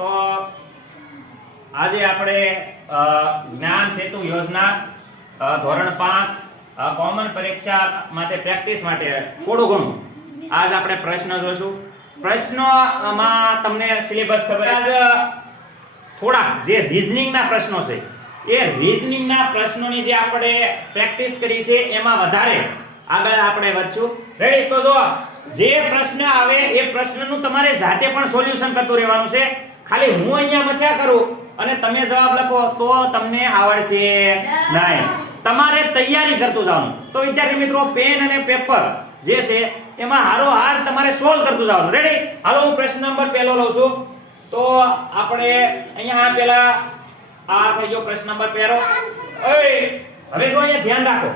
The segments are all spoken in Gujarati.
તો આજે આપણે જ્ઞાન સેતુ યોજના ધોરણ 5 કોમન પરીક્ષા માટે પ્રેક્ટિસ માટે થોડું ઘણું આજ આપણે પ્રશ્ન જોશું. પ્રશ્નોમાં તમને સિલેબસ ખબર આજ થોડા જે રીઝનિંગ ના પ્રશ્નો છે એ રીઝનિંગ ના પ્રશ્નોની જે આપણે પ્રેક્ટિસ કરી છે એમાં વધારે આગળ આપણે વધશું. રેડી? તો જો જે પ્રશ્ન આવે એ પ્રશ્નનું તમારે જાતે પણ સોલ્યુશન કરતું રહેવાનું છે. ખાલી હું અહીંયા મથ્યા કરું અને તમે જવાબ લખો તો તમને આવડશે નહીં. તમારે તૈયારી કરતું જવાનું. તો વિદ્યાર્થી મિત્રો, પેન અને પેપર જે છે એમાં હારોહાર તમારે સોલ્વ કરતું જવાનું. રેડી? હાલો, હું પ્રશ્ન નંબર પહેલો લઉં છું. તો આપણે અહીંયા પેલા આ થઈ ગયો પ્રશ્ન નંબર પહેલો. હવે જો અહીંયા ધ્યાન રાખો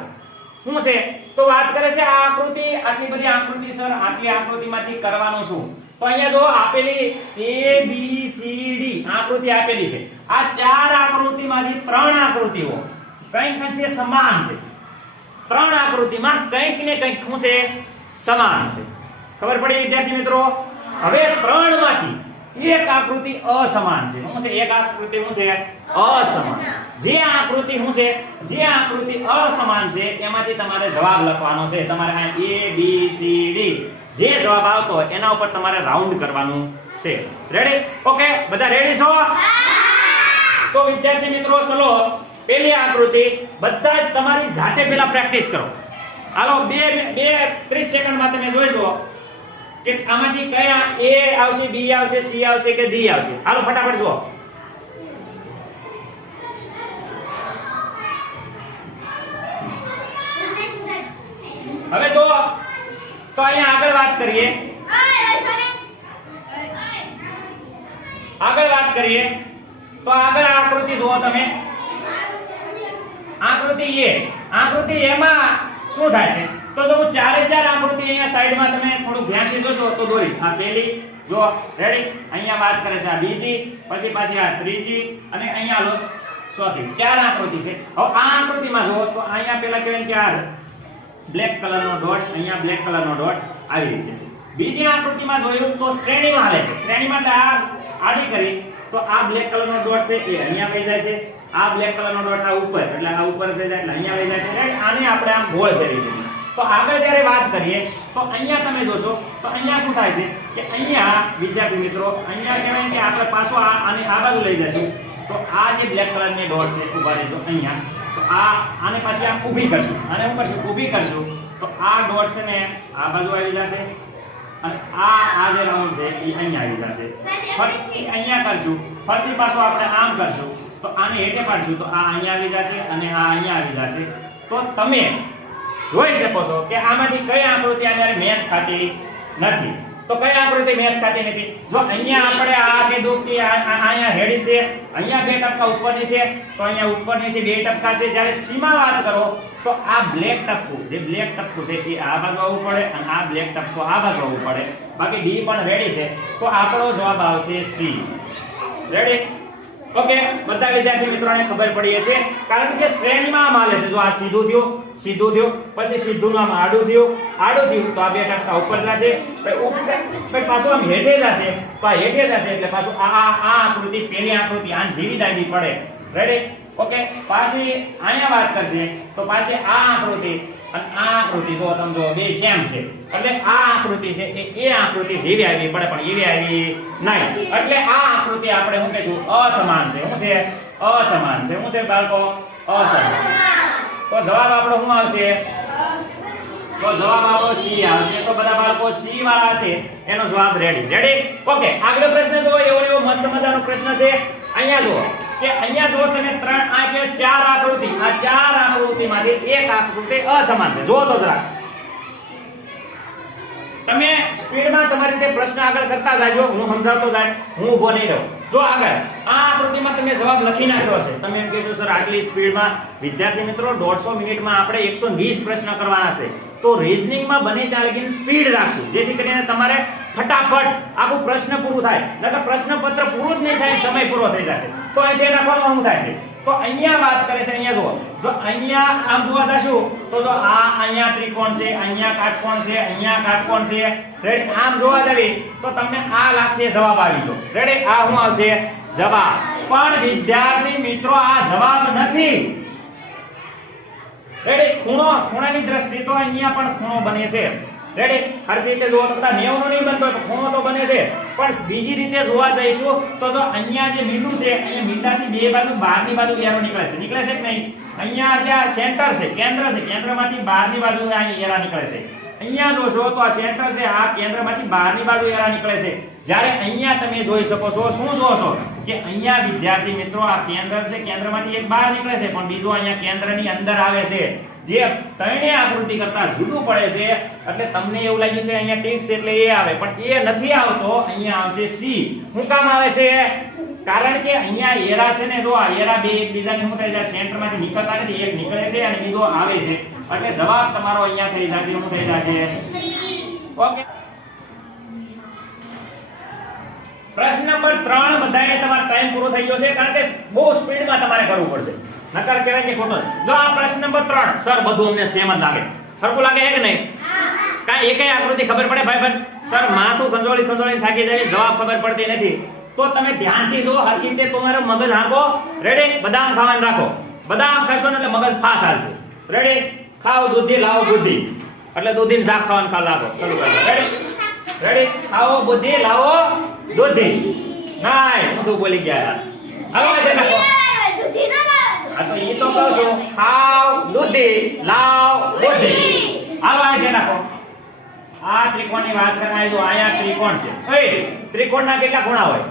શું છે. તો વાત કરે છે આ આકૃતિ, આટલી બધી આકૃતિ સર, આટલી આકૃતિમાંથી કરવાનું શું? તો અહીંયા જો આપેલી A B C D આકૃતિ આપેલી છે. આ ચાર આકૃતિમાંથી ત્રણ આકૃતિઓ કંઈક અંશે સમાન છે. ત્રણ આકૃતિમાં કંઈક ને કંઈક શું છે? સમાન છે. ખબર પડી વિદ્યાર્થી મિત્રો? હવે ત્રણમાંથી એક આકૃતિ અસમાન છે. શું છે? એક આકૃતિ શું છે? અસમાન. જે આકૃતિ શું છે? જે આકૃતિ અસમાન છે એમાંથી તમારે જવાબ લખવાનો છે. તમારે આ A B C D જે જવાબ આવતો હોય એના ઉપર તમારે રાઉન્ડ કરવાનું છે. રેડી? ઓકે, બધા રેડી છો? તો વિદ્યાર્થી મિત્રો, ચલો પહેલી આકૃતિ બધા જ તમારી જાતે પહેલા પ્રેક્ટિસ કરો. હાલો, 30 સેકન્ડમાં તમે જોઈજો કે આમાંથી કયા A આવશે, B આવશે, C આવશે કે D આવશે. હાલો ફટાફટ જુઓ. હવે જો તો અહીંયા આગળ વાત કરીએ. તો આગળ આકૃતિ જુઓ તમે. આકૃતિ A. આકૃતિ A માં શું થાય છે? તો જો હું ચારે ચાર આકૃતિ અહીંયા સાઈડમાં તમે થોડું ધ્યાનથી જોશો તો દોરીશ. આ પહેલી જો, રેડી? અહીંયા વાત કરે છે આ બીજી, પછી પાછી આ ત્રીજી અને અહીંયા લો ચોથી. ચાર આકૃતિ છે. હવે આ આકૃતિમાં જો તો અહીંયા પેલા કહેવાય કે આ બ્લેક કલરનો ડોટ, અહીંયા બ્લેક કલરનો ડોટ આવી રીતે છે. બીજી આકૃતિમાં જોયું તો શ્રેણીમાં હાલે છે. શ્રેણીમાં આ આડી કરી તો આ બ્લેક કલરનો ડોટ છે એ અહીંયા વહી જાય છે. આ બ્લેક કલરનો ડોટ આ ઉપર, એટલે આ ઉપર વહી જાય એટલે અહીંયા વહી જાય છે. આને આપણે આમ ગોળ ફેરવી દઈએ. તો આગળ જ્યારે વાત કરીએ તો અહીંયા તમે જોશો તો અહીંયા શું થાય છે કે અહીંયા વિદ્યાર્થી મિત્રો, અહીંયા કહેવાય કે આપણે પાછો આને આ બાજુ લઈ જશું. તો આ જે બ્લેક કલરની ડોટ છે ઉભા રહેજો અહીંયા. તો આને પાછી આમ ઊભી કરશું. આને શું કરશું? ઊભી કરશું. તો આ ડોટ છે ને આ બાજુ આવી જશે અને આ જે રાઉન્ડ છે એ અહીંયા આવી જશે. ફરીથી અહીંયા કરશું, ફરીથી પાછો આપણે આમ કરશું તો આને હેઠે પાડશું તો આ અહીંયા આવી જશે અને આ અહીંયા આવી જશે. તો તમે જોઈ શકો છો કે આમાંથી કઈ આકૃતિ આને મેચ ખાતી નથી. તો કઈ આકૃતિ મેચ ખાતી નથી? જો અહીંયા આપણે આ કીધું કે અહીંયા હેડ છે, અહીંયા બે ટપકા ઉપરની છે, તો અહીંયા ઉપરની છે બે ટપકા છે. જ્યારે સીમા વાત કરો તો આ બ્લેક ટપકું, જે બ્લેક ટપકું છે એ આ બાજુ આવવું પડે અને આ બ્લેક ટપકું આ બાજુ આવવું પડે. બાકી ડી પણ રેડી છે. તો આપણો જવાબ આવશે સી. રેડી? ઓકે, બધા વિદ્યાર્થી મિત્રોને ખબર પડી હશે કારણ કે શ્રેણીમાં આમ હાલે છે. જો આ સીધું થયું, સીધું થયું, પછી સીધું આમ આડું થયું, આડું થયું તો આ બે ટપકા ઉપર જશે, પછી પાછું આમ હેઠે જશે, તો આ હેઠે જશે એટલે પાછું આ આકૃતિ પહેલી આકૃતિ આન જીવી દાવી પડે. રેડી? ઓકે, પાછી અહીંયા વાત કરશે તો પાછી આ આકૃતિ અને આ આકૃતિ જો તમે જો બે સેમ છે એટલે આ આકૃતિ છે એ આકૃતિ જેવી આવી પડે પણ એવી આવી નહીં. એટલે આ આકૃતિ આપણે શું કહીશું? અસમાન છે. શું છે? અસમાન છે. શું છે બાળકો? અસમાન. તો જવાબ આપણો શું આવશે? તો જવાબ આપણો સી આવશે. તો બધા બાળકો સી વાળા છે એનો જવાબ રેડી. રેડી? ઓકે, આગલો પ્રશ્ન જો એવો મસ્ત મજાનો પ્રશ્ન છે. અહીંયા જો કે અહીંયા જો તમે ત્રણ આ કે ચાર આકૃતિ, આ ચાર આકૃતિમાંથી એક આકૃતિ અસમાન છે. જો તો જરા તમે સ્પીડમાં તમારી રીતે પ્રશ્ન આગળ કરતા જાજો, હું સમજાવતો જાય, હું ઊભો નહીં રહું. જો આગળ આ આકૃતિમાં તમે જવાબ લખી નાખ્યો છે. તમે એમ કહેશો સર આટલી સ્પીડમાં? વિદ્યાર્થી મિત્રો, 150 મિનિટમાં આપણે 120 પ્રશ્ન કરવાના છે. તો રીઝનિંગમાં બને ત્યાં લગીને સ્પીડ રાખશું જેથી કરીને તમારે ફટાફટ આખું પ્રશ્ન પૂરું થાય. નકર પ્રશ્નપત્ર પૂરું જ નહીં થાય, સમય પૂરો થઈ જશે. તો અહીંથી રાખવામાં શું થાય છે? તો અહીંયા વાત કરે છે. અહીંયા જુઓ, જો અહીંયા આમ જોવા જશું તો જો આ અહીંયા ત્રિકોણ છે, અહીંયા કાટકોણ છે, અહીંયા કાટકોણ છે. રેડી? આમ જોવા જવી તો તમને આ લાગશે જવાબ આવી ગયો. રેડી? આ શું આવશે? જવાબ. પણ વિદ્યાર્થી મિત્રો આ જવાબ નથી. રેડી? ખૂણાની દ્રષ્ટિએ તો અહીંયા પણ ખૂણો બને છે. રેડી? હરખી રીતે જોવો તો કદાચ 90 નો નહીં બનતો તો ખૂણો તો બને છે. પણ બીજી રીતે જોવા જઈશું તો જો અહીંયા જે મીંડું છે, અહીંયા મીંડાથી બે બાજુ બહારની બાજુ એરો નીકળે છે. નીકળે છે કે નહીં? અહીંયા જે આ સેન્ટર છે, કેન્દ્ર છે, કેન્દ્રમાંથી બહારની બાજુ આ એરા નીકળે છે. અહીંયા જોશો તો આ સેન્ટર છે, આ કેન્દ્રમાંથી બહારની બાજુ એરા નીકળે છે. જ્યારે અહીંયા તમે જોઈ શકો છો, શું જોશો કે અહીંયા વિદ્યાર્થી મિત્રો આ કેન્દ્ર છે, કેન્દ્રમાંથી એક બહાર નીકળે છે, પણ બીજો અહીંયા કેન્દ્રની અંદર આવે છે. જે ત્રણેય આકૃતિ કરતા જુદું પડે છે. એટલે તમને એવું લાગ્યું છે અહીંયા ટીક્સ એટલે એ આવે, પણ એ નથી આવતો. અહીંયા આવશે સી. શું કામ આવે છે? કારણ કે અહીંયા એરા છે ને, જો આ એરા બે એકબીજાની શું થઈ જાય, સેન્ટરમાંથી નીકળતા નથી, એક નીકળે છે અને બીજો આવે છે. એટલે જવાબ તમારો અહીંયા થઈ જશે. શું થઈ જશે? ઓકે. પ્રશ્ન નંબર 3 બધાને તમારો ટાઈમ પૂરો થઈ ગયો છે, કારણ કે બહુ સ્પીડમાં તમારે કરવું પડશે, નકર કહેવાય કે ખોટો. જો આ પ્રશ્ન નંબર 3 સર બધું અમને સેમ જ લાગે, સરખું લાગે છે કે નહીં? કાંઈ એકેય આકૃતિ ખબર પડે ભાઈબંધ? સર માથું ખંજોળી થાકી જાય, જવાબ ખબર પડતી નથી. તો તમે ધ્યાનથી જો, હરખી રીતે તમારો મગજ હાંકો. રેડી? બદામ ખાવાનું રાખો. બદામ ખાશો ને એટલે મગજ ફાસ હાલશે. રેડી? ખાઓ દૂધી, લાવો બુદ્ધિ. એટલે દૂધીનું શાક ખાવાનું લાગો. ચાલુ કરો. રેડી? ખાઓ બુદ્ધિ, લાવો દૂધી. નાય હું તો બોલી ગયા. હાલો આ નાખો. આ તો ઈ તો કહું છું, ખાઓ દૂધી, લાવ બુદ્ધિ. હાલો આ નાખો. આ ત્રિકોણની વાત કરવાની તો અહીંયા ત્રિકોણ છે. ઓય ત્રિકોણના કેટલા ખૂણા હોય?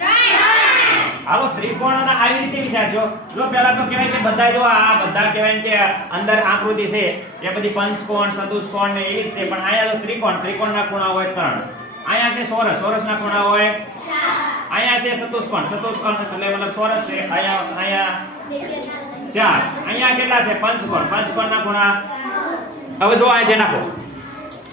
3. હાલો ત્રિકોણના આવી રીતે વિચારજો. જો પહેલા તો કહેવાય કે બધા જો આ બધા કહેવાય કે અંદર આકૃતિ છે એ બધી પંચકોણ, ચતુષ્કોણ ને એવી જ છે, પણ અહીંયા જો ત્રિકોણના ખૂણા હોય 3. અહીંયા છે ચોરસના ખૂણા હોય 4. અહીંયા છે ચતુષ્કોણ એટલે મતલબ ચોરસ છે. અહીંયા 4. અહીંયા કેટલા છે? પંચકોણના ખૂણા. હવે જો આ જે નાખો.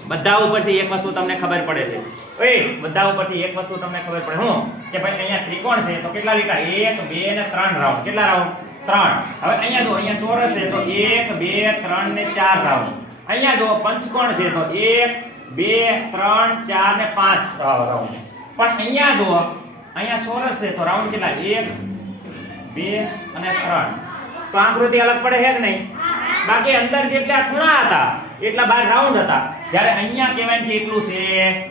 બધા ઉપરથી એક વસ્તુ તમને ખબર પડે છે. ઓય બધા ઉપરથી એક વસ્તુ તમને ખબર પડે. હું કે ભાઈ અહીંયા ત્રિકોણ છે તો કેટલા લીટા? 1 2 ને 3 રાઉન્ડ. કેટલા રાઉન્ડ? 3. હવે અહીંયા જો, અહીંયા ચોરસ છે તો 1 2 3 ને 4 રાઉન્ડ. અહીંયા જો પંચકોણ છે તો 1 2 3 4 ને 5 રાઉન્ડ. પણ અહીંયા જો, અહીંયા ચોરસ છે તો રાઉન્ડ કેટલા? 1 2 અને 3. તો આકૃતિ અલગ પડે છે કે નહીં? બાકી અંદર જેટલા ખૂણા હતા એટલા 12 રાઉન્ડ હતા. જ્યારે અહીંયા કહેવાય કે એટલું છે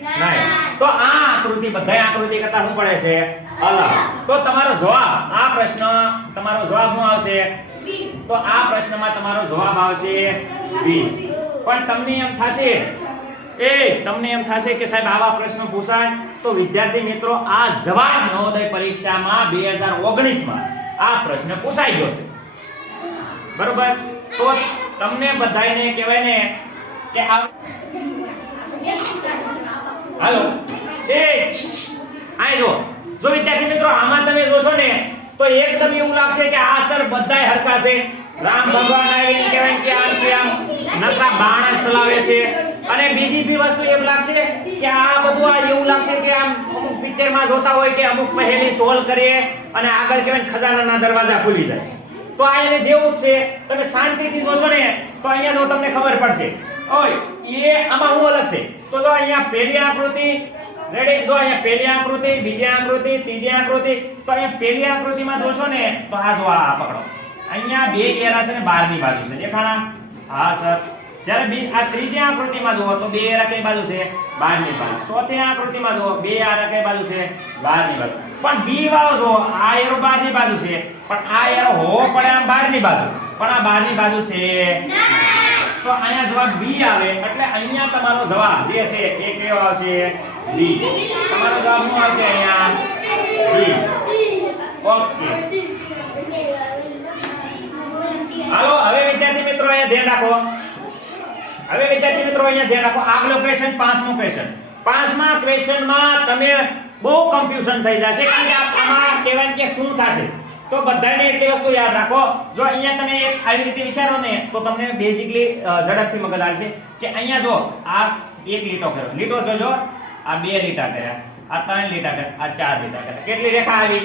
નહીં. તો આ આકૃતિ બધા આકૃતિ કરતા શું પડે છે? અલગ. તો તમારો જવાબ, આ પ્રશ્ન તમારો જવાબ શું આવશે? તો આ પ્રશ્નમાં તમારો જવાબ આવશે બી. પણ તમને એમ થશે કે સાહેબ આવા પ્રશ્નો પૂછાય તો વિદ્યાર્થી મિત્રો આ જવાબ નવોદય પરીક્ષામાં 2019માં આ પ્રશ્ન પૂછાઈ ગયો છે. બરોબર? તો તમને બધાને કહેવાય ને કે આ હાલો જો વિદ્યાર્થી મિત્રો આમાં તમે જોશો ને તો એકદમ એવું લાગશે કે આ સર બધાય હરખા છે. રામ ભગવાન આવીને કહેવાય કે આમ નકરા બાણ ચલાવે છે. અને બીજી બી વસ્તુ એમ લાગશે કે આ બધું આ એવું લાગશે કે આમ અમુક પિક્ચરમાં જોતા હોય કે અમુક પહેલી સોલ્વ કરીએ અને આગળ કહેવાય ખજાનાના દરવાજા ખુલી જાય. તો આ એને જેવું જ છે. તમે શાંતિથી જોશો ને તો અહીંયા જો તમને ખબર પડશે. ઓય એ આમાં શું અલગ છે? તો જો અહીંયા પહેલી આકૃતિ. રેડી? જો અહીંયા પહેલી આકૃતિ, બીજી આકૃતિ, ત્રીજી આકૃતિ. તો અહીંયા પહેલી આકૃતિમાં જોશો ને તો આ જો આ પકડો. અહીંયા બે એરા છે ને 12ની બાજુ છે. દેખાણા? હા સર. જ્યારે આ ત્રીજી આકૃતિમાં જુઓ તો બે એરા કઈ બાજુ છે? 12ની બાજુ. ચોથી આકૃતિમાં જુઓ બે એરા કઈ બાજુ છે? 12ની બાજુ. પણ બી વાળો જો આ એરો 12ની બાજુ છે, પણ આ એરો હોવો પડે આમ 12ની બાજુ, પણ આ 12ની બાજુ છે નહીં. તો અહીંયા જવાબ બી આવે. એટલે અહીંયા તમારો જવાબ જે છે એ કેવો આવશે? બી. તમારો જવાબ શું આવશે? અહીંયા બી. ઓકે. હાલો હવે વિદ્યાર્થી મિત્રો અહીંયા ધ્યાન રાખો. આગલો ક્વેશ્ચન 5મો ક્વેશ્ચન. 5મા ક્વેશ્ચનમાં તમે બહુ કન્ફ્યુઝન થઈ જશે કારણ કે આમાં કહેવાય કે શું થશે. તો બધાને એટલી વસ્તુ યાદ રાખો. જો અહીંયા તમે એક આવી રીતે વિચારો ને તો તમને બેઝિકલી ઝડપથી મગજ આવશે કે અહીંયા જો આ એક લીટો કર્યો. લીટો જોજો, આ 2 લીટા કર્યા, આ 3 લીટા કર્યા, આ 4 લીટા કર્યા. કેટલી રેખા આવી?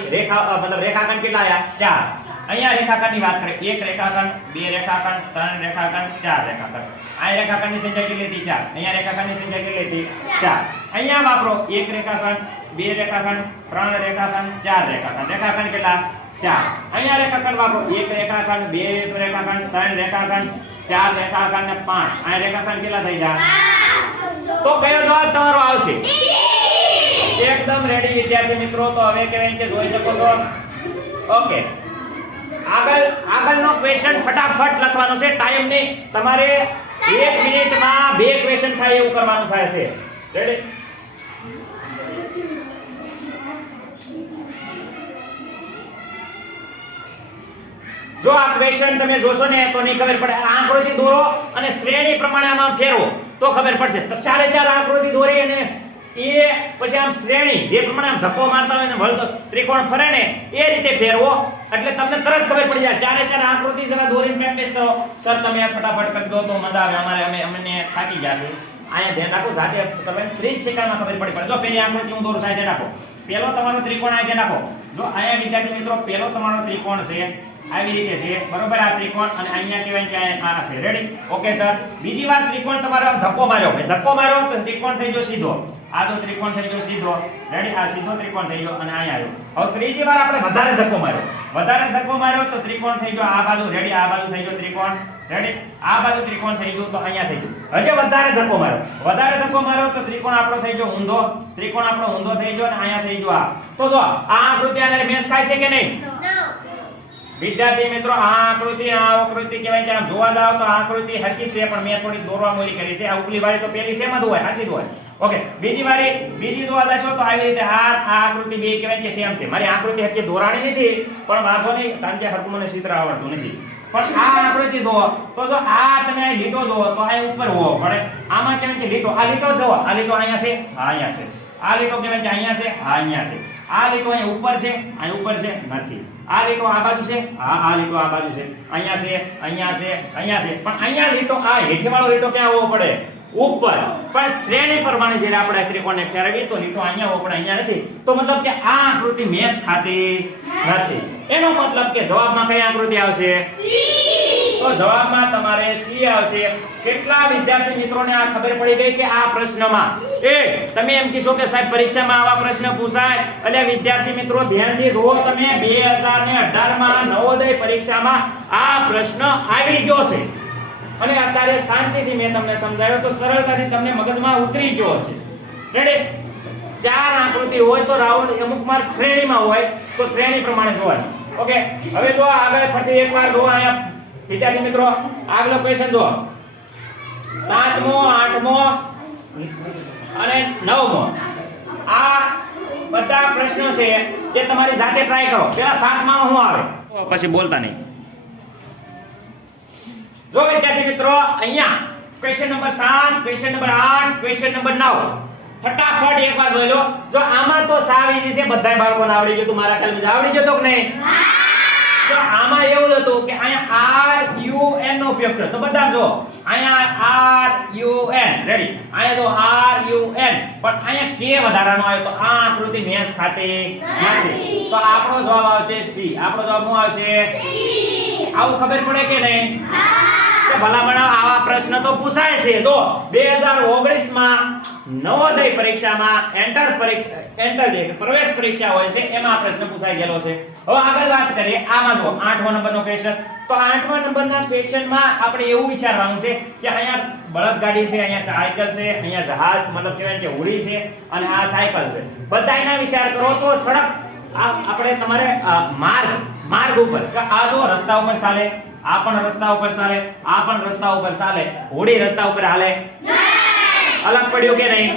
મતલબ રેખાખંડ કેટલા આવ્યા? 4. અહીંયા રેખાખંડની વાત કરીએ, એક રેખાખંડ, બે રેખાખંડ, ત્રણ રેખાખંડ, ચાર રેખાખંડ. આ રેખાખંડની સંખ્યા કેટલી હતી? 4. અહીંયા રેખાખંડની સંખ્યા કેટલી હતી? 4. અહીંયા વાપરો એક રેખાખંડ, બે રેખાખંડ, ત્રણ રેખાખંડ, ચાર રેખાખંડ. રેખાખંડ કેટલા? 4. અહીંયા રેખાખંડ વાપરો, એક રેખાખંડ, બે રેખાખંડ, ત્રણ રેખાખંડ, ચાર રેખાખંડ ને 5. આ રેખાખંડ કેટલા થઈ ગયા? તો કયો જવાબ તમારો આવશે? એકદમ રેડી વિદ્યાર્થી મિત્રો. તો હવે કહેવાય કે જોઈ શકો છો. ઓકે, આગળનો ક્વેશ્ચન ફટાફટ લખવાનો છે, ટાઈમ નહીં. તમારે 1 મિનિટમાં 2 ક્વેશ્ચન થાય એવું કરવાનું થાય છે. રેડી? જો આ ક્વેશ્ચન તમે જોશો ને તો નહીં ખબર પડે. આ આકૃતિ દોરો અને શ્રેણી પ્રમાણે આમાં ફેરવો તો ખબર પડશે. તો 4 આકૃતિ દોરી અને એ પછી આમ શ્રેણી જે પ્રમાણે આમ ધક્કો મારતા હોય ને વળતો ત્રિકોણ ફરે ને એ રીતે ફેરવો એટલે તમને તરત ખબર પડી જાય. 4 આકૃતિ જરા દોરીને પ્રેક્ટિસ કરો. સર તમે ફટાફટ કરી દો તો મજા આવે. અમને થાકી ગયા છે. અહીંયા ધ્યાન રાખો, સાથે તમે 30 સેકન્ડમાં ખબર પડી પડે. જો પેલી આકૃતિ હું દોરું, સાથે રાખો. પેલો તમારો ત્રિકોણ આ ધ્યાન રાખો. જો અહીંયા વિદ્યાર્થી મિત્રો પેલો તમારો ત્રિકોણ છે આવી રીતે છે, બરોબર? આ ત્રિકોણ અને અહીંયા કહેવાય કે આ છે. રેડી? Okay sir. બીજી વાર ત્રિકોણ તમારો ધક્કો માર્યો, ધક્કો માર્યો તો ત્રિકોણ થઈ ગયો સીધો. આ તો ત્રિકોણ થઈ ગયો સીધો. રેડી? આ સીધો ત્રિકોણ થઈ ગયો અને અહીંયા આવ્યો. હવે ત્રીજી વાર આપણે વધારે ધક્કો માર્યો, વધારે ધક્કો માર્યો તો ત્રિકોણ થઈ ગયો આ બાજુ. રેડી? આ બાજુ થઈ ગયો ત્રિકોણ. રેડી? આ બાજુ ત્રિકોણ થઈ ગયું તો અહીંયા થઈ ગયું. હજી વધારે ધક્કો માર્યો, વધારે ધક્કો માર્યો તો ત્રિકોણ આપણો થઈ ગયો ઊંધો. ત્રિકોણ આપણો ઊંધો થઈ ગયો અને અહીંયા થઈ ગયો આ. તો જો આ આકૃતિ આને મેચ ખાય છે કે નહીં? વિદ્યાર્થી મિત્રો, આ આકૃતિ કહેવાય કે આમ જોવા જાવ તો આકૃતિ હરખી છે, પણ મેં થોડી દોરવા મોલી કરી છે. આ ઉપલી વાળી તો પેલી સેમ જ હોય, હાસી જ હોય. ઓકે, બીજી જોવા જશો તો આવી રીતે આ આકૃતિ બે કહેવાય કે સેમ છે. મારી આકૃતિ હરખી દોરાણી નથી, પણ વાંધો નહીં, કારણ કે હરખું મને ચિત્ર આવડતું નથી. પણ આ આકૃતિ જોવો તો જો આ તમે આ લીટો જોવો તો આ ઉપર હોવો પડે. આમાં કહેવાય કે લીટો, આ લીટો જોવો, આ લીટો અહીંયા છે, હા અહીંયા છે. આ લીટો કહેવાય કે અહીંયા છે, હા અહીંયા છે. આ લીટો અહીંયા ઉપર છે, અહીં ઉપર છે નથી. આ લીટો આ બાજુ છે, હા આ લીટો આ બાજુ છે, અહીંયા છે, અહીંયા છે, અહીંયા છે. પણ અહીંયા લીટો, આ હેઠેવાળો લીટો ક્યાં હોવો પડે? ઉપર. પણ શ્રેણી પ્રમાણે જ્યારે આપણે ત્રિકોણને ફેરવીએ તો લીટો અહીંયા હોવો પડે, અહીંયા નથી. તો મતલબ કે આ આકૃતિ મેચ ખાતી નથી. એનો મતલબ કે જવાબમાં કઈ આકૃતિ આવશે? તો જવાબમાં તમારે સી આવશે. કેટલા વિદ્યાર્થી મિત્રોને આ ખબર પડી ગઈ કે આ પ્રશ્નમાં તમે એમ કીધો કે સાહેબ પરીક્ષામાં આવા પ્રશ્ન પૂછાય? એટલે વિદ્યાર્થી મિત્રો ધ્યાનથી જુઓ. તમે 2018 માં નવોદય પરીક્ષામાં આ પ્રશ્ન આવી ગયો છે અને અત્યારે શાંતિથી મેં તમને સમજાવ્યો તો સરળતાથી તમને મગજમાં ઉતરી ગયો છે. રેડી? 4 આકૃતિ હોય તો રાઉન્ડ અમુક માર્ક શ્રેણીમાં હોય તો શ્રેણી પ્રમાણે જોવાની. ઓકે, હવે જો આગળ ફરી એકવાર જો અહીંયા વિદ્યાર્થી મિત્રો આગલો ક્વેશ્ચન જો 7મો 8મો અને 9મો આ બધા પ્રશ્નો છે જે તમારી જાતે ટ્રાય કરો. પેલા 7માં શું આવે પછી બોલતા નહીં. જો વિદ્યાર્થી મિત્રો અહીંયા question number 7, question number 8, question number 9 ફટાફટ એકવાર જોઈ લો. જો આમાં તો સાવ ઈઝી છે, બધાય બાળકોને આવડી ગયું. મારા ખ્યાલમાં આવડી ગયો તો કે નહીં? તો આમાં એવું હતું કે અહીંયા R U N નો ઉપયોગ થયો. તો બધા જો અહીંયા R U N. રેડી? અહીંયા તો R U N, પણ અહીંયા K વધારાનો આવ્યો તો આ આકૃતિ મેચ ખાતી નથી. તો આપણો જવાબ આવશે C. આપણો જવાબ શું આવશે? આવું ખબર પડે કે નહીં? ભલામણ આવા પ્રશ્ન તો પૂછાય છે. જો 2019 માં નવોદય પરીક્ષામાં એન્ટર જે પ્રવેશ પરીક્ષા હોય છે એમાં આ પ્રશ્ન પૂછાઈ ગયેલો છે. હવે આગળ વાત કરીએ. આમાં જો 8મા નંબરનો ક્વેશ્ચન. તો 8મા નંબરના ક્વેશ્ચનમાં આપણે એવું વિચારવાનું છે કે અહીંયા બળદગાડી છે, અહીંયા સાયકલ છે, અહીંયા જહાજ મતલબ કહેવાય કે હોડી છે અને આ સાયકલ છે. બધા એના વિચાર કરો તો સડક આપણે તમારે માર્ગ ઉપર આ જો રસ્તા ઉપર ચાલે, આ પણ રસ્તા ઉપર ચાલે, આ પણ રસ્તા ઉપર ચાલે, હોડી રસ્તા ઉપર હાલે? અલગ પડ્યું કે નહીં?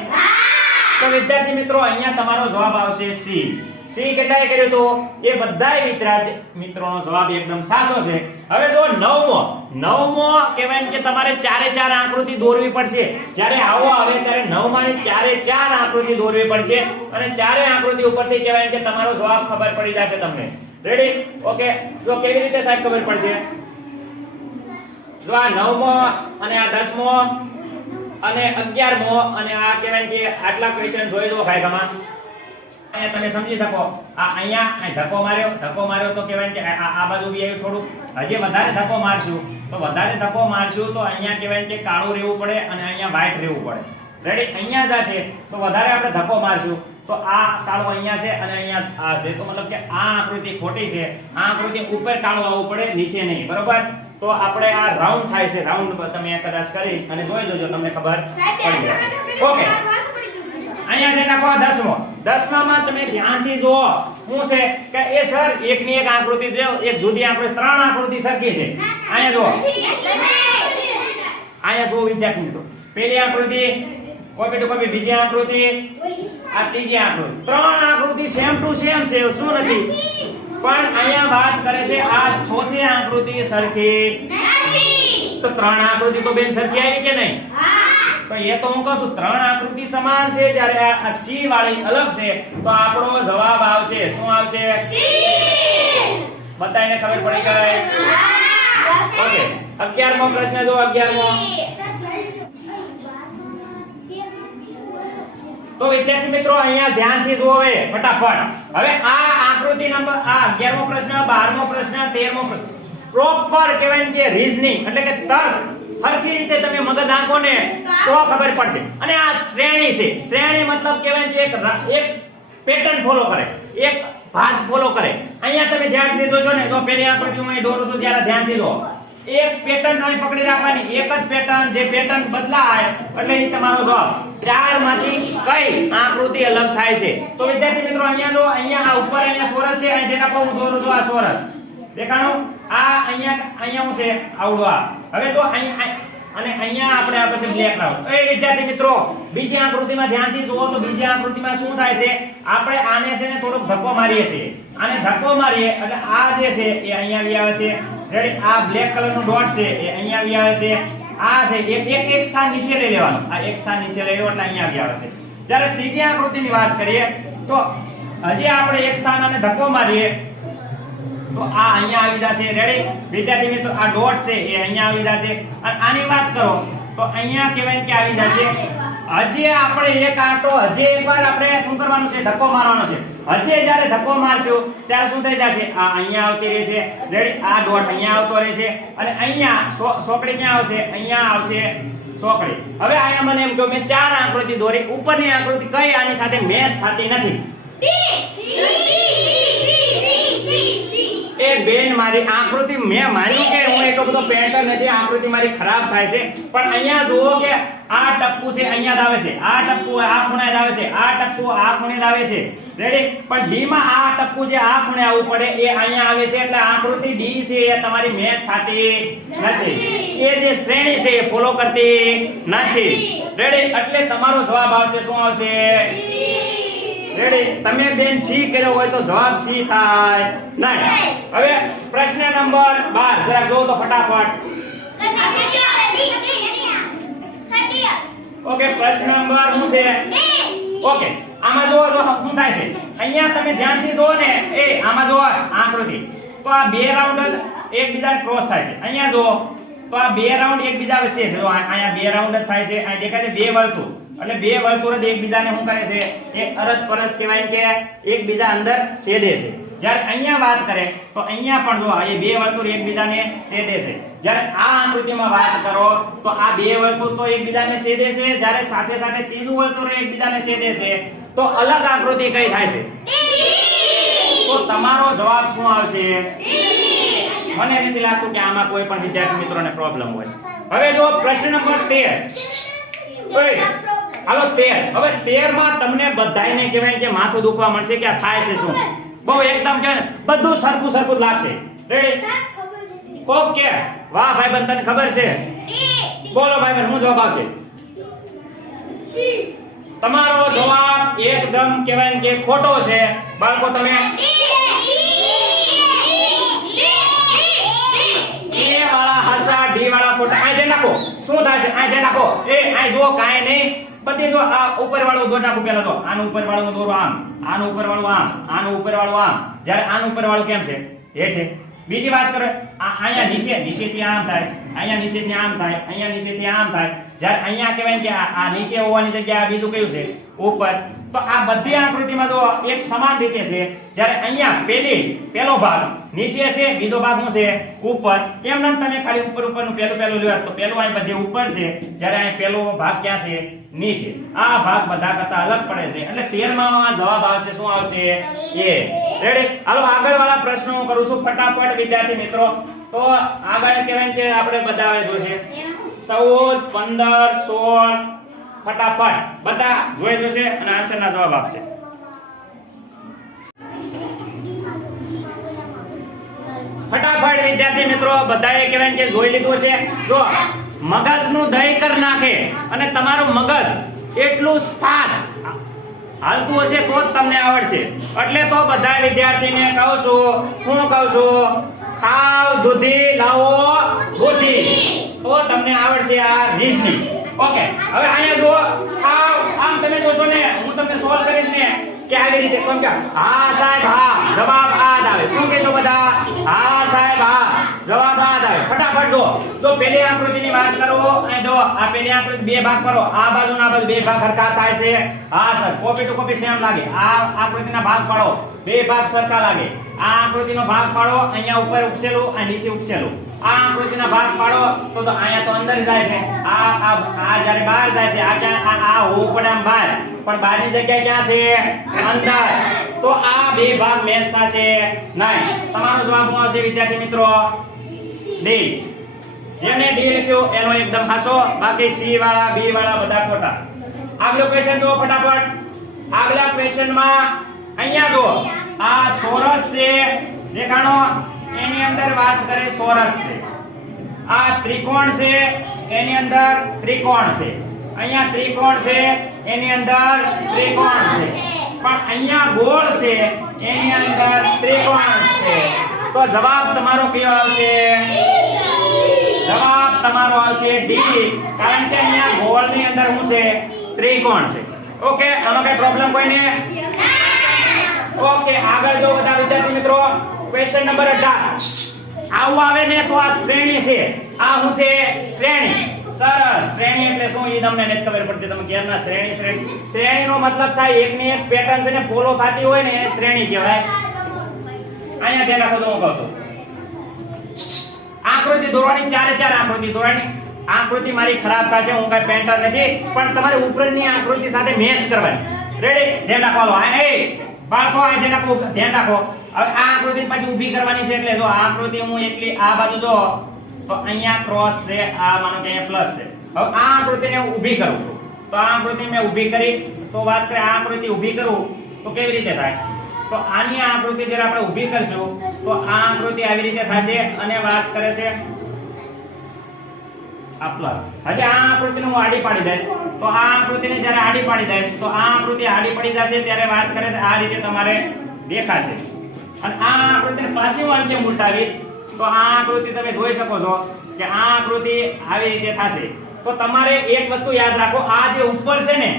તો વિદ્યાર્થી મિત્રો અહીંયા તમારો જવાબ આવશે સી. સી કેટલાએ કર્યો તો એ બધાય વિદ્યાર્થી મિત્રોનો જવાબ એકદમ સાચો છે. હવે જો 9મો કહેવાય કે તમારે 4 આકૃતિ દોરવી પડશે. જ્યારે આવો આવે ત્યારે 9માની 4 આકૃતિ દોરવી પડશે અને 4 આકૃતિ ઉપરથી કહેવાય કે તમારો જવાબ ખબર પડી જશે તમને. રેડી? ઓકે, જો કેવી રીતે સાહેબ ખબર પડશે? જો આ 9મો અને આ 10મો અને 11મો અને આ કહેવાય કે આટલા ક્વેશ્ચન જોઈ દો ખાયકામાં. અહીંયા તમે સમજી શકો અહીંયા ધક્કો માર્યો તો કહેવાય કે આ બાજુ બી આવ્યું થોડું હજી વધારે ધક્કો મારશું તો અહીંયા કહેવાય કે કાળું રહેવું પડે અને અહીંયા વ્હાઈટ રહેવું પડે રેડી અહીંયા જશે તો વધારે આપણે ધક્કો મારશું તો આ કાળું અહીંયા છે અને અહીંયા આ છે તો મતલબ કે આ આકૃતિ ખોટી છે આ આકૃતિ ઉપર કાળું આવવું પડે નીચે નહીં બરોબર તો આપણે આ રાઉન્ડ થાય છે રાઉન્ડ તમે કદાચ કરી અને જોઈ જોજો તમને ખબર પડી જશે ઓકે અહીંયા જે નાખો 10માં તમે ધ્યાનથી જુઓ શું છે કે એ સર એકની એક આકૃતિ જો એક જુદી આકૃતિ ત્રણ આકૃતિ સરખી છે અહીંયા જુઓ અહીંયા જુઓ વિદ્યાર્થી મિત્રો પહેલી આકૃતિ કોપી ટુ કોપી બીજી આકૃતિ આ ત્રીજી આકૃતિ ત્રણ આકૃતિ સેમ ટુ સેમ છે શું નથી પણ અહીંયા વાત કરે છે આ ચોથી આકૃતિ સરખી નથી તો ત્રણ આકૃતિ તો બેન સરખી આવી કે નહીં તો એ તો હું કહું છું ત્રણ આકૃતિ સમાન છે જ્યારે આ સી વાળી અલગ છે તો આપણો જવાબ આવશે શું આવશે સી બધાને ખબર પડી ગઈ ઓકે 11મો પ્રશ્ન જો 11મો તો વિદ્યાર્થી મિત્રો અહીંયા ધ્યાનથી જુઓ હવે ફટાફટ હવે આ આકૃતિ નંબર આ 11મો પ્રશ્ન 12મો પ્રશ્ન 13મો પ્રશ્ન પ્રોપર કહેવાય કે રીઝનિંગ એટલે કે તર્ક હરખી રીતે તમે મગજ આંખો ને તો ખબર પડશે અને આ શ્રેણી છે શ્રેણી મતલબ કહેવાય કે એક પેટર્ન ફોલો કરે એક ભાત ફોલો કરે અહીંયા તમે ધ્યાનથી જોશો ને જો પહેલી આકૃતિ હું અહીં દોરું છું ત્યારે ધ્યાનથી જો એક પેટર્ન નહીં પકડી રાખવાની એક જ પેટર્ન જે પેટર્ન બદલાય એટલે એ તમારો જવાબ ચાર માંથી કઈ આકૃતિ અલગ થાય છે તો વિદ્યાર્થી મિત્રો અહીંયા જો અહીંયા આ ઉપર અહીંયા ચોરસ છે અહીં તેના પર હું દોરું છું આ ચોરસ દેખાણું આ અહીંયા હું છે આવડો આ હવે જો અહીંયા અને અહીંયા આપણે આ પછી બ્લેક રાઉન્ડ એ વિદ્યાર્થી મિત્રો બીજી આકૃતિમાં ધ્યાનથી જુઓ તો બીજી આકૃતિમાં શું થાય છે આપણે આને છે ને થોડોક ધક્કો મારીએ છીએ આને ધક્કો મારીએ એટલે આ જે છે એ અહીંયા આવી આવે છે રેડી આ બ્લેક કલરનો ડોટ છે એ અહીંયા આવી આવે છે આ છે એક સ્થાન નીચે લઈ લેવાનું આ એક સ્થાન નીચે લઈ લો એટલે અહીંયા આવી આવે છે જ્યારે ત્રીજી આકૃતિની વાત કરીએ તો હજી આપણે એક સ્થાન અને ધક્કો મારીએ તો આ અહીંયા આવી જશે રેડી વિદ્યાર્થી મિત્રો આ ડોટ છે એ અહીંયા આવી જશે અને આની વાત કરો તો અહીંયા કહેવાય કે આવી જશે હજી આપણે એક આંટો હજી એકવાર આપણે શું કરવાનું છે ધક્કો મારવાનો છે હજી જ્યારે ધક્કો મારશું ત્યારે શું થઈ જશે આ અહીંયા આવતી રહેશે રેડી આ ડોટ અહીંયા આવતો રહેશે અને અહીંયા સોકડી ક્યાં આવશે અહીંયા આવશે સોકડી હવે અહીંયા મને એમ કહો મેં ચાર આકૃતિ દોરી ઉપરની આકૃતિ કઈ આની સાથે મેચ થતી નથી એ બેન મારી આકૃતિ મેં માન્યું કે હું એટલો બધો પેટર્ન નથી આકૃતિ મારી ખરાબ થાય છે પણ અહીંયા જુઓ કે આ ટપ્પુ છે અહીંયા જ આવે છે આ ટપ્પુ આ ખૂણે જ આવે છે આ ટપ્પુ આ ખૂણે જ આવે છે રેડી પણ ડી માં આ ટપ્પુ જે આ ખૂણે આવવું પડે એ અહીંયા આવે છે એટલે આકૃતિ ડી છે એ તમારી મેચ થતી નથી એ જે શ્રેણી છે એ ફોલો કરતી નથી રેડી એટલે તમારો જવાબ આવશે શું આવશે રેડી તમે બેન સી કર્યો હોય તો જવાબ સી થાય નહીં હવે પ્રશ્ન નંબર 12 જરા જોવો તો ફટાફટ ઓકે પ્રશ્ન નંબર શું છે ઓકે આમાં જોવો તો શું થાય છે અહીંયા તમે ધ્યાનથી જોવો ને એ આમાં જોવો આકૃતિ તો આ બે રાઉન્ડ એકબીજાને ક્રોસ થાય છે અહીંયા જોવો તો આ બે રાઉન્ડ એકબીજા વચ્ચે છે જો અહીંયા બે રાઉન્ડ જ થાય છે અહીં દેખાય છે બે વર્તુળ એટલે બે વર્તુળ જ એકબીજાને શું કરે છે એક અરસપરસ કહેવાય કે એકબીજા અંદર છેદે છે જ્યારે અહીંયા વાત કરે તો અહીંયા પણ જો એ બે વર્તુળ એકબીજાને છેદે છે જ્યારે આ આકૃતિમાં વાત કરો તો આ બે વર્તુળ તો એકબીજાને છેદે છે જ્યારે સાથે સાથે ત્રીજું વર્તુળ એકબીજાને છેદે છે તો અલગ આકૃતિ કઈ થાય છે તો તમારો જવાબ શું આવશે મને નથી લાગતું કે આમાં કોઈ પણ વિદ્યાર્થી મિત્રોને પ્રોબ્લેમ હોય હવે જો પ્રશ્ન નંબર 13 ઓય હાલો 13 હવે 13 માં તમને બધાયને કહેવાય કે માથું દુખવા મળશે કે આ થાય છે શું બહુ એકદમ કે બધું સરખું સરખું લાગશે રેડી ઓકે વાહ ભાઈબંધ તને ખબર છે બોલો ભાઈબંધ શું જવાબ આવશે તમારો જવાબ એકદમ કહેવાય કે ખોટો છે બાળકો તમે એ વાળા હાસા ડી વાળા ખોટા આ દે નાખો શું થાય છે આ દે નાખો એ આ જો કાંઈ નહીં બધી જો આ ઉપર વાળું દોર નાખો પહેલા તો આનું ઉપર વાળું દોરો આમ આનું ઉપર વાળું આમ આનું ઉપર વાળું આમ જ્યારે આનું ઉપર વાળું કેમ છે હેઠે બીજી વાત કરો અહીંયા નીચેથી આમ થાય અહીંયા નીચેથી આમ થાય અહીંયા નીચેથી આમ થાય જ્યારે અહીંયા કહેવાય કે આ નીચે હોવાની જગ્યાએ આ બીજું કયું છે ઉપર તો આ બધી આકૃતિમાં જો એક સમાન રીતે છે. જ્યારે અહીંયા પેલો ભાગ નીચે છે, બીજો ભાગ શું છે ઉપર. એમ નામ તમે ખાલી ઉપરનું પેલું લ્યો તો પેલું અહીં બધે ઉપર છે, જ્યારે અહીં પેલો ભાગ ક્યાં છે નીચે. આ ભાગ બધા કરતા અલગ પડે છે. એટલે 13 માં જવાબ આવશે શું આવશે એ. રેડી? હાલો આગળ વાળા પ્રશ્નો હું કરું છું ફટાફટ વિદ્યાર્થી મિત્રો. તો આગળ કહેવાય કે આપણે બધા આવે જોશે 14 15 16 ફટાફટ બધા જોઈ જોશે અને આન્સરના જવાબ આપશે. ફટાફટ વિદ્યાર્થી મિત્રો બધાએ કહેવાય કે જોઈ લીધું છે. જો મગજનું દહીં કર નાખે અને તમારું મગજ એટલું ફાસ્ટ હાલતું હશે તો જ તમને આવડશે. એટલે તો બધા વિદ્યાર્થીને કહું છું, હું કહું છું, ખાવ દૂધી લાવો બુદ્ધિ, તો તમને આવડશે આ રીઝનિંગ. ઓકે, હવે અહીંયા જુઓ, આમ તમે જોશો ને, હું તમને સોલ્વ કરીશ ને કે આવી રીતે કોણ કે હા સાહેબ હા જવાબ આ જ આવે. શું કહેશો બધા? હા સાહેબ હા જવાબ આ જ આવે. ફટાફટ જો પેલી આકૃતિની વાત કરો, અહીં જો આ પેલી આકૃતિ બે ભાગ કરો, આ બાજુ ના બાજુ બે ભાગ સરખા થાય છે. હા sir, copy to copy same લાગે. આ આકૃતિના ભાગ પાડો, બે ભાગ સરખા લાગે. આ આકૃતિનો ભાગ પાડો, અહીંયા ઉપર ઉપસેલું અને નીચે ઉપસેલું. આ આકૃતિના ભાગ પાડો તો અહીંયા તો અંદર જાય છે. આ જ્યારે બહાર જાય છે, આ ક્યાં આ હોવું પડે આમ બહાર, પણ બહારની જગ્યાએ ક્યાં છે અંદર. તો આ બે ભાગ મેચ થશે નહીં. તમારો જવાબ શું આવશે વિદ્યાર્થી મિત્રો? ડી. જેને ડી લખ્યો એનો એકદમ હાસો, બાકી સી વાળા બી વાળા બધા ખોટા. આગલો ક્વેશ્ચન જો ફટાફટ. આગલા ક્વેશ્ચનમાં અહીંયા જો આ ચોરસ છે દેખાણો, એની અંદર વાત કરે ચોરસ છે. આ ત્રિકોણ છે એની અંદર ત્રિકોણ છે. અહીંયા ત્રિકોણ છે એની અંદર ત્રિકોણ છે. પણ અહીંયા ગોળ છે એની અંદર ત્રિકોણ છે. તો જવાબ તમારો કયો આવશે? જવાબ તમારો આવશે ડી. કારણ કે અહીંયા ગોળની અંદર શું છે? ત્રિકોણ છે. ઓકે, આમાં કઈ પ્રોબ્લેમ કોઈને? ઓકે, આગળ જો બધા વિદ્યાર્થી મિત્રો, ક્વેશ્ચન નંબર 18 આવું આવે ને તો આ શ્રેણી છે. આ શું છે? શ્રેણી. સરસ. શ્રેણી એટલે શું એ તમને નથી ખબર પડતી. તમે ક્યારના શ્રેણીનો મતલબ થાય એકની એક પેટર્ન છે ને ફોલો થતી હોય ને એને શ્રેણી કહેવાય. અહીંયા ધ્યાન રાખો તો હું કહું છું. આકૃતિ દોરવાની, ચારે ચાર આકૃતિ દોરવાની. આકૃતિ મારી ખરાબ થશે, હું કઈ પેન્ટર નથી, પણ તમારે ઉપરની આકૃતિ સાથે મેચ કરવાની. રેડી? ધ્યાન રાખો. બાળકો આ ધ્યાન રાખો. હવે આ આકૃતિ પછી ઊભી કરવાની છે. એટલે જો આ આકૃતિ હું એકલી આ બાજુ જો તો અહીંયા ક્રોસ છે, આ માનો કે અહીંયા પ્લસ છે. હવે આ આકૃતિને હું ઊભી કરું છું. તો આ આકૃતિ મેં ઊભી કરી તો વાત કરે આ આકૃતિ ઊભી કરું તો કેવી રીતે થાય? તો આની આકૃતિ જ્યારે આપણે ઊભી કરશું તો આ આકૃતિ આવી રીતે થશે અને વાત કરે છે આ પ્લસ. હજી આ આકૃતિને હું આડી પાડી દઈશ તો આ આકૃતિને જ્યારે આડી પાડી દઈશ તો આ આકૃતિ આડી પડી જશે ત્યારે વાત કરે છે આ રીતે તમારે દેખાશે. અને આ આકૃતિને પાછી હું આમ ઉલટાવીશ તો આ આકૃતિ તમે જોઈ શકો છો કે આ આકૃતિ આવી રીતે થશે. તો તમારે એક વસ્તુ યાદ રાખો, આ જે ઉપર છે ને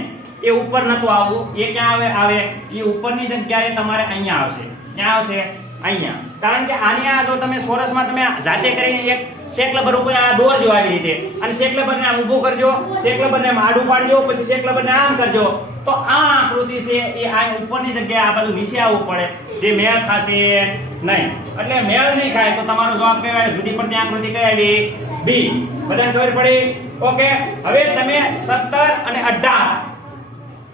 એ ઉપર નતું આવવું. એ ક્યાં આવે? એ ઉપરની જગ્યાએ તમારે અહીંયા આવશે. ક્યાં આવશે? અહીંયા. કારણ કે આની આ જો તમે ચોરસમાં તમે જાતે કરીને એક શેકલબર ઉપર આ દોરજો આવી રીતે અને શેકલબરને આમ ઊભું કરજો, શેકલબરને આમ આડું પાડજો, પછી શેકલબરને આમ કરજો તો આ આકૃતિ છે એ આ ઉપરની જગ્યાએ આ બાજુ નીચે આવવું પડે, જે મેળ ખાશે નહીં. એટલે મેળ નહીં ખાય તો તમારો જવાબ કહેવાય જુદી પડતી આકૃતિ કઈ આવી? બી. બધાને ખબર પડી? ઓકે, હવે તમે 17 અને 18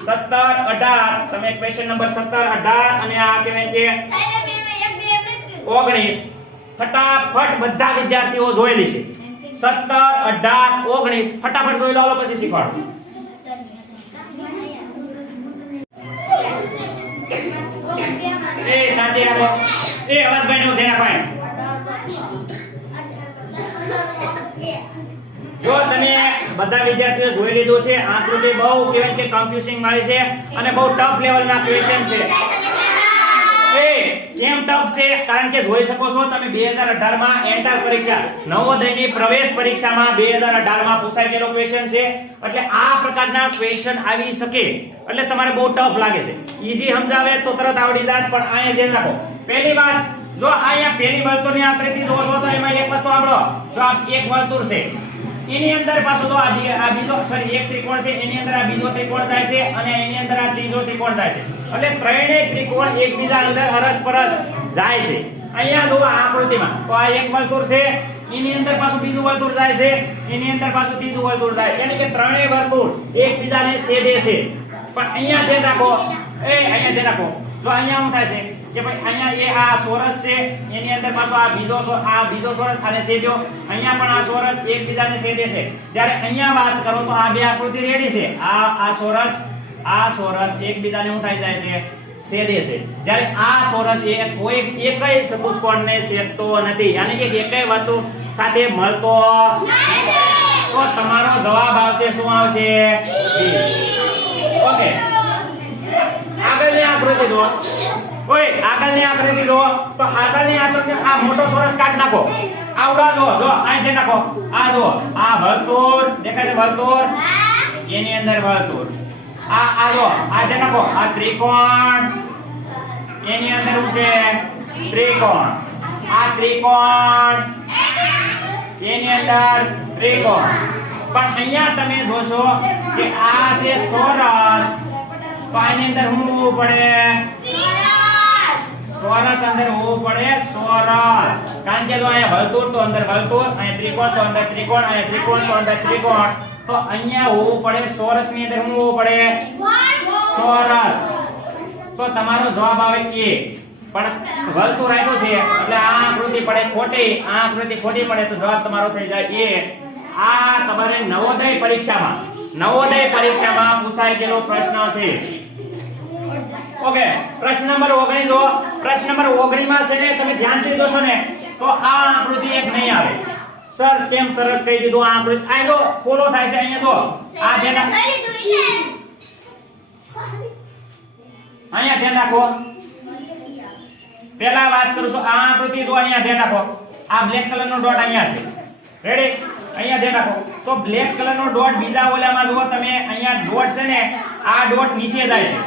17 18 તમે ક્વેશ્ચન નંબર 17 18 અને આ કહેવાય કે 19 ફટાફટ બધા વિદ્યાર્થીઓ જોયેલી છે. 17 18 19 ફટાફટ જોઈ લો, પછી શીખવાડો. એ શાંતિ રાખો. એ અવાજ ભાઈ નો ધ્યાન આપો. જો તમે બધા વિદ્યાર્થીઓ જોઈ લીધું છે, આકૃતિ બહુ કહેવાય કે કન્ફ્યુઝિંગ વાળી છે અને બહુ ટફ લેવલના ક્વેશ્ચન છે. કેમ ટફ છે? કારણ કે જોઈ શકો છો તમે 2018 માં એન્ટર પરીક્ષા નવોદયની પ્રવેશ પરીક્ષામાં 2018 માં પૂછાઈ ગયેલો ક્વેશ્ચન છે. એટલે આ પ્રકારના ક્વેશ્ચન આવી શકે એટલે તમારે બહુ ટફ લાગે છે. ઈઝી સમજાવે તો તરત આવડી જાય, પણ અહીંયા જે રાખો. પહેલી વાત, જો અહીંયા પહેલી વર્તુળની આકૃતિ જોશો તો એમાં એક વસ્તુ આવડો. જો આ એક વર્તુળ છે, એની અંદર પાછો તો આ બીજો સોરી એક ત્રિકોણ છે, એની અંદર આ બીજો ત્રિકોણ થાય છે અને એની અંદર આ ત્રીજો ત્રિકોણ થાય છે. એટલે ત્રણેય ત્રિકોણ એકબીજા અંદર અરસપરસ જાય છે. અહીંયા જો આ આકૃતિમાં તો આ એક વર્તુળ છે, એની અંદર પાછું બીજું વર્તુળ જાય છે, એની અંદર પાછું ત્રીજું વર્તુળ જાય, એટલે કે ત્રણેય વર્તુળ એકબીજાને છેદે છે. પણ અહીંયા ધ્યાન રાખો, અહીંયા ધ્યાન રાખો, તો અહીંયા શું થાય છે કે ભાઈ અહીંયા એ આ ચોરસ છે, એની અંદર પાછો આ બીજો ચોરસ આને છેદ્યો, અહીંયા પણ આ ચોરસ એકબીજાને છેદે છે. જ્યારે અહીંયા વાત કરો તો આ બે આકૃતિ રેડી છે, આ ચોરસ એકબીજાને શું થાય જાય છે, છેદે છે. જ્યારે આ ચોરસ કોઈ એકય ચતુષ્કોણને છેદતો નથી, યાની કે એકય વર્તુળ સાથે મળતો નથી. તો તમારો જવાબ આવશે શું આવશે? ઓકે, આગળની આકૃતિ જુઓ. આગળની આકૃતિ જુઓ તો આગળની આકૃતિ આ મોટો ચોરસ કાઢ નાખો. આવડા જો અહીં દે નાખો. આ જો આ વર્તુળ દેખાય છે, વર્તુળ એની અંદર વર્તુળ. આ જો આ દે નાખો. આ ત્રિકોણ એની અંદર શું છે? ત્રિકોણ. આ ત્રિકોણ એની અંદર ત્રિકોણ. પણ અહીંયા તમે જોશો કે આ છે ચોરસ, તો આની અંદર શું હોવું પડે? ચોરસ અંદર હોવું પડે, ચોરસ. કારણ કે જો અહીંયા વર્તુળ તો અંદર વર્તુળ, અહીંયા ત્રિકોણ તો અંદર ત્રિકોણ, અહીંયા ત્રિકોણ તો અંદર ત્રિકોણ, તો અહીંયા હોવું પડે ચોરસ ની અંદર શું હોવું પડે? ચોરસ. તો તમારો જવાબ આવે A. પણ વર્તુળ રાખ્યું છે એટલે આ આકૃતિ પડે ખોટી, આ આકૃતિ ખોટી પડે તો જવાબ તમારો થઈ જાય A. આ તમારે નવોદય પરીક્ષામાં પૂછાઈ ગયેલો પ્રશ્ન છે. ઓકે, પ્રશ્ન નંબર 19 જો. પ્રશ્ન નંબર 19 માં છે ને તમે ધ્યાનથી જોશો ને તો આ આકૃતિ એક નહીં આવે. સર તેમ તરત કહી દીધું આ આકૃતિ આ જો ફોલો થાય છે. અહીંયા જો આ ધ્યાન અહીંયા ધ્યાન રાખો. પહેલા વાત કરું છું આ આકૃતિ જો અહીંયા ધ્યાન રાખો. આ બ્લેક કલરનો ડોટ અહીંયા છે. રેડી? અહીંયા ધ્યાન રાખો. તો બ્લેક કલરનો ડોટ બીજા ઓલામાં જુઓ તમે, અહીંયા ડોટ છે ને આ ડોટ નીચે જાય છે.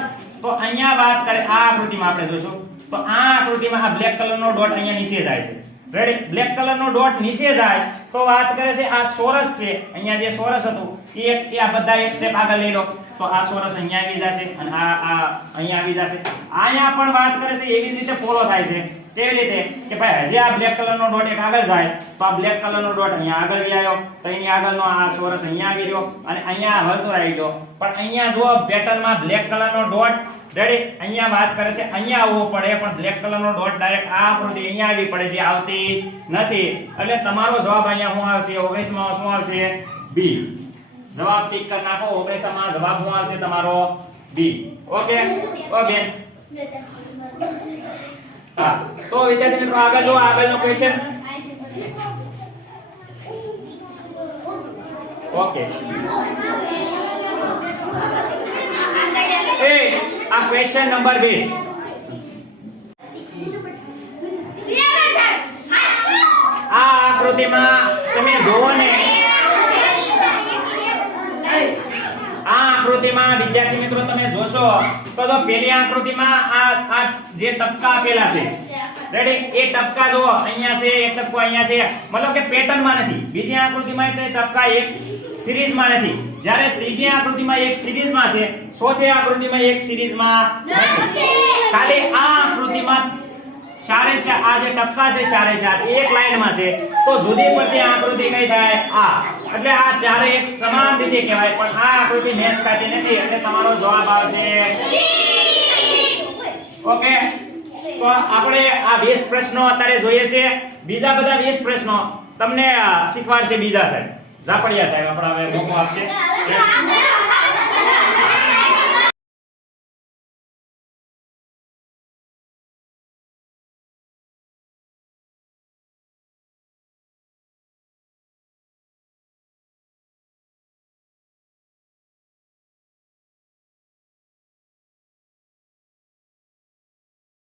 તો અહીંયા વાત કરે આ આકૃતિમાં આપણે જોશું તો આ આકૃતિમાં આ બ્લેક કલરનો ડોટ અહીંયા નીચે જાય છે. રેડી? બ્લેક કલરનો ડોટ નીચે જાય તો વાત કરે છે આ ચોરસ છે. અહીંયા જે ચોરસ હતું એ આ બધા એક સ્ટેપ આગળ લઈ લો તો આ ચોરસ અહીંયા આવી જશે અને આ અહીંયા આવી જશે. અહીંયા પણ વાત કરે છે એવી જ રીતે ફોલો થાય છે. તેવી રીતે કે ભાઈ હજી આ બ્લેક કલરનો ડોટ એક આગળ જાય તો આ બ્લેક કલરનો ડોટ અહીંયા આગળ આવ્યો તો એની આગળનો આ ચોરસ અહીંયા આવી રહ્યો અને અહીંયા વર્તુળ આવી ગયો. પણ અહીંયા જો પેટર્નમાં બ્લેક કલરનો ડોટ રેડી અહીંયા વાત કરે છે અહીંયા આવવો પડે, પણ બ્લેક કલરનો ડોટ ડાયરેક્ટ આ આકૃતિ અહીંયા આવી પડે છે, આવતી નથી. એટલે તમારો જવાબ અહીંયા શું આવશે? 19 માં શું આવશે? B. જવાબ ટિક કરી નાખો. 19 માં જવાબ શું આવશે તમારો? B. ઓકે બેન. હા, તો વિદ્યાર્થી મિત્રો આગળ જો આગળનો ક્વેશ્ચન. ઓકે, આ ક્વેશ્ચન નંબર 20. આ આકૃતિમાં તમે જોવો ને, આ આકૃતિમાં વિદ્યાર્થી મિત્રો તમે જોશો તો પહેલી આકૃતિમાં આ જે ટપકા આપેલા છે રેડી, એ ટપકા જો અહીંયા છે, એક ટપકો અહીંયા છે, મતલબ કે પેટર્નમાં નથી. બીજી આકૃતિમાં તે ટપકા એક સિરીઝમાં નથી, જ્યારે ત્રીજી આકૃતિમાં એક સિરીઝમાં છે, ચોથી આકૃતિમાં એક સિરીઝમાં નથી. ખાલી આ આકૃતિમાં ચારે ચાર આ જે ટપકા છે ચારે ચાર એક લાઈનમાં છે, તો જુદી પડતી આકૃતિ કઈ થાય? આ. એટલે આ ચારે એક સમાન રીતે કહેવાય, પણ આ આકૃતિ મેચ ખાતી નથી, એટલે તમારો જવાબ આવશે. ઓકે, તો આપણે આ 20 પ્રશ્નો અત્યારે જોઈએ છે. બીજા બધા 20 પ્રશ્નો તમને શીખવાડશે બીજા સાહેબ, ઝાપડિયા સાહેબ. આપણે હવે મોકો આપશે.